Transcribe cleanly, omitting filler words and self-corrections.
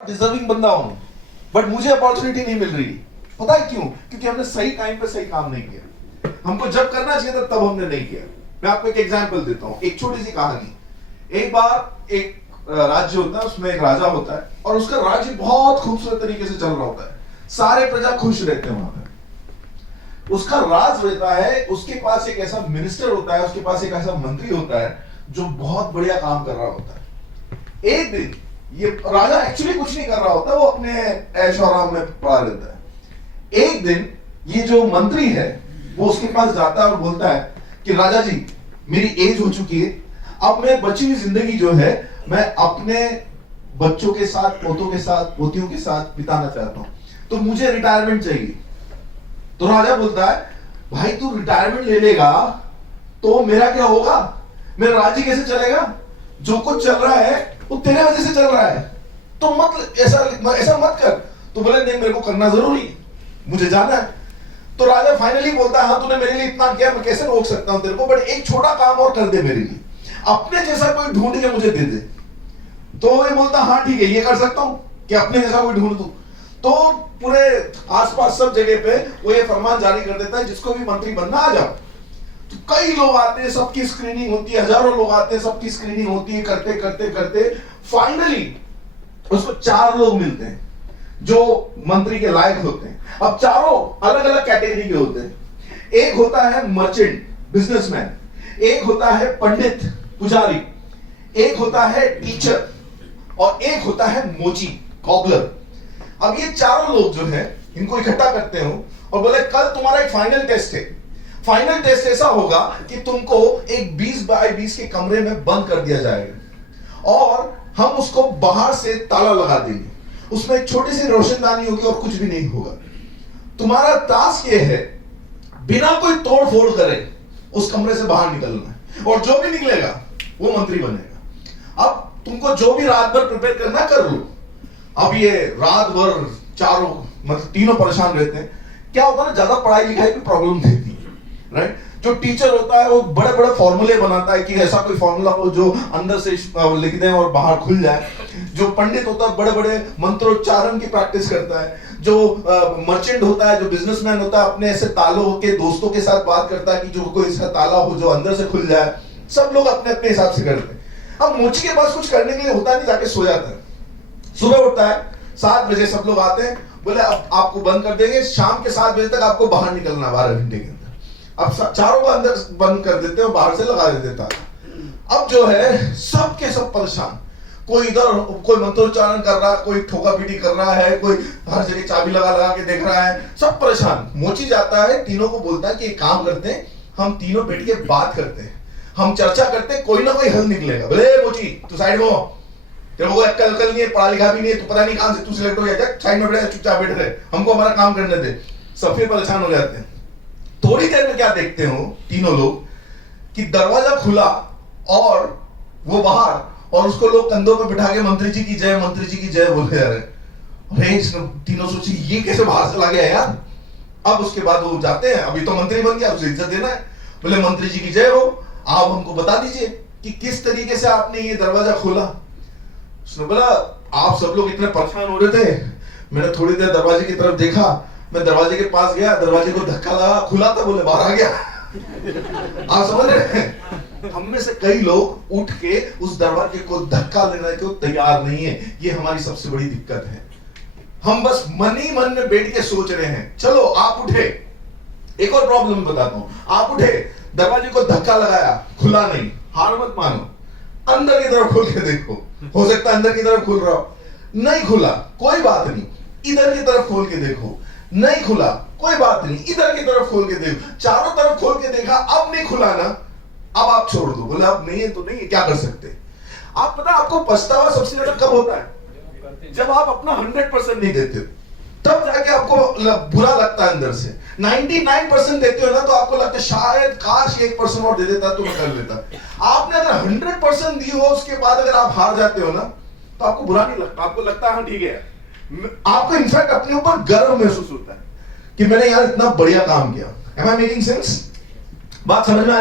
Deserving बंदा हूं, but मुझे अपॉर्चुनिटी नहीं मिल रही। पता है क्यों? क्योंकि हमने सही टाइम पे सही काम नहीं किया। हमको जब करना चाहिए था तब हमने नहीं किया। मैं आपको एक एग्जांपल देता हूं, एक छोटी सी कहानी। एक बार एक राज्य होता है, उसमें एक राजा होता है और उसका राज्य बहुत खूबसूरत तरीके से चल रहा होता है, सारे प्रजा खुश रहते हैं वहां पर। उसका राज रहता है, उसके पास एक ऐसा मिनिस्टर होता है, उसके पास एक ऐसा मंत्री होता है जो बहुत बढ़िया काम कर रहा होता है। एक दिन ये राजा एक्चुअली कुछ नहीं कर रहा होता, वो अपने ऐश और आराम में पड़ा रहता है। एक दिन ये जो मंत्री है वो उसके पास जाता है और बोलता है कि राजा जी, मेरी एज हो चुकी है, अब मैं बची हुई जिंदगी जो है मैं अपने बच्चों के साथ, पोतों के साथ, पोतियों के साथ बिताना चाहता हूं, तो मुझे रिटायरमेंट चाहिए। तो राजा बोलता है, भाई तू रिटायरमेंट ले लेगा तो मेरा क्या होगा, मेरा राज्य कैसे चलेगा? जो कुछ चल रहा है वो तेरे वजह से चल रहा है, तो मत ऐसा मत कर। तो बोले नहीं, मेरे को करना जरूरी है, मुझे जाना है। तो राजा फाइनली बोलता है, हाँ तूने मेरे लिए इतना किया, मैं कैसे रोक सकता हूं तेरे को, बट एक छोटा काम और कर दे मेरे लिए, अपने जैसा कोई ढूंढ के मुझे दे दे। तो ये बोलता, हाँ ठीक है, ये कर सकता हूं कि अपने जैसा कोई ढूंढ दूं। तो पूरे आसपास सब जगह पे वो ये फरमान जारी कर देता है, जिसको भी मंत्री बनना आ जाओ। तो कई लोग आते हैं, सबकी स्क्रीनिंग होती है, हजारों लोग आते हैं, सबकी स्क्रीनिंग होती है, करते करते करते फाइनली उसको 4 लोग मिलते हैं जो मंत्री के लायक होते हैं। अब चारों अलग अलग कैटेगरी के होते हैं। एक होता है मर्चेंट, बिजनेसमैन, एक होता है पंडित, पुजारी, एक होता है टीचर और एक होता है मोची, कॉबलर। अब ये चारों लोग जो है इनको इकट्ठा करते हो और बोले कल तुम्हारा एक फाइनल टेस्ट है। फाइनल टेस्ट ऐसा होगा कि तुमको एक 20 बाय 20 के कमरे में बंद कर दिया जाएगा और हम उसको बाहर से ताला लगा देंगे, उसमें एक छोटी सी रोशनदानी होगी और कुछ भी नहीं होगा। तुम्हारा टास्क ये है बिना कोई तोड़ फोड़ करे उस कमरे से बाहर निकलना है और जो भी निकलेगा वो मंत्री बनेगा। अब तुमको जो भी रात भर प्रिपेयर करना कर लो। अब ये रात भर चारों मतलब तीनों परेशान रहते हैं। क्या होता है ना, ज्यादा पढ़ाई लिखाई की प्रॉब्लम देती है, राइट? जो टीचर होता है वो बड़े बड़े फॉर्मूले बनाता है कि ऐसा कोई फॉर्मूला हो जो अंदर से लिख दें और बाहर खुल जाए। जो पंडित होता है बड़े बड़े मंत्रोच्चारण की प्रैक्टिस करता है। जो मर्चेंट होता है, जो बिजनेसमैन होता है, अपने ऐसे तालों के दोस्तों के साथ बात करता है कि जो कोई ऐसा ताला हो जो अंदर से खुल जाए। सब लोग अपने अपने हिसाब से करते हैं। अब मोची के पास कुछ करने के लिए होता नहीं, जाके सो जाता है। सुबह उठता है, 7 बजे सब लोग आते हैं, बोले अब आपको बंद कर देंगे, शाम के 7 बजे तक आपको बाहर निकलना 12 घंटे के अंदर। अब चारों को अंदर बंद कर देते हैं, बाहर से लगा देते हैं। अब जो है सब के सब परेशान, कोई इधर कोई मंत्रोच्चारण कर रहा है, कोई ठोका पीटी कर रहा है, कोई हर जगह चाबी लगा लगा के देख रहा है, सब परेशान। मोची जाता है, तीनों को बोलता है कि एक काम करते हैं, हम तीनों बैठ के बात करते हैं, हम चर्चा करते हैं, कोई ना कोई हल निकलेगा। बोले मोची तू साइड में हो, तेरे को अक्ल नहीं है, पढ़ा लिखा भी नहीं है, तू पता नहीं कहां से तू सिलेक्ट हो गया, साइड में बैठे चुपचाप बैठ रहे, हमको हमारा काम करने दे। सब फिर परेशान हो जाते हैं। थोड़ी देर में क्या देखते हो तीनों लोग कि दरवाजा खुला और वो बाहर, और उसको लोग कंधों पे बिठा के मंत्री जी की जय, मंत्री जी की जय बोले जा रहे। तीनों सोची ये कैसे बाहर चला गया यार। अब उसके बाद वो जाते हैं, अभी तो मंत्री बन गया, उसे इज्जत देना है। बोले मंत्री जी की जय हो, आप हमको बता दीजिए कि किस तरीके से आपने ये दरवाजा खोला। उसने बोला आप सब लोग इतने परेशान हो रहे थे, मैंने थोड़ी देर दरवाजे की तरफ देखा, मैं दरवाजे के पास गया, दरवाजे को धक्का लगा, खुला था, बोले बाहर आ गया। आप समझ रहे हैं? हम में से कई लोग उठ के उस दरवाजे को धक्का लेने को तैयार नहीं है। ये हमारी सबसे बड़ी दिक्कत है। हम बस मन ही मन में बैठ के सोच रहे हैं। चलो आप उठे, एक और प्रॉब्लम बताता हूं। आप उठे, दरवाजे को धक्का लगाया, खुला नहीं, हार मत मानो, अंदर की तरफ खोल के देखो, हो सकता है अंदर की तरफ खुल रहा हो। नहीं खुला, कोई बात नहीं, इधर की तरफ खोल के देखो। नहीं खुला, कोई बात नहीं, इधर की तरफ खोल के देखो। चारों तरफ खोल के देखा, अब नहीं खुला ना, अब आप छोड़ दो। बोले अब नहीं है तो नहीं है, क्या कर सकते। आप पता आपको पछतावा सबसे ज्यादा कब होता है? जब आप अपना 100% नहीं देते, तब जाके आपको बुरा लगता है अंदर से। 99% देते हो ना तो आपको लगता है शायद काश 1% और दे देता तो मैं कर लेता। आपने अगर 100% दी हो, उसके बाद अगर आप हार जाते हो ना तो आपको बुरा नहीं लगता, आपको लगता है हाँ ठीक है। आपको इनफैक्ट अपने ऊपर गर्व महसूस होता है कि मैंने यार इतना बढ़िया काम किया। Am I making sense? बात समझ में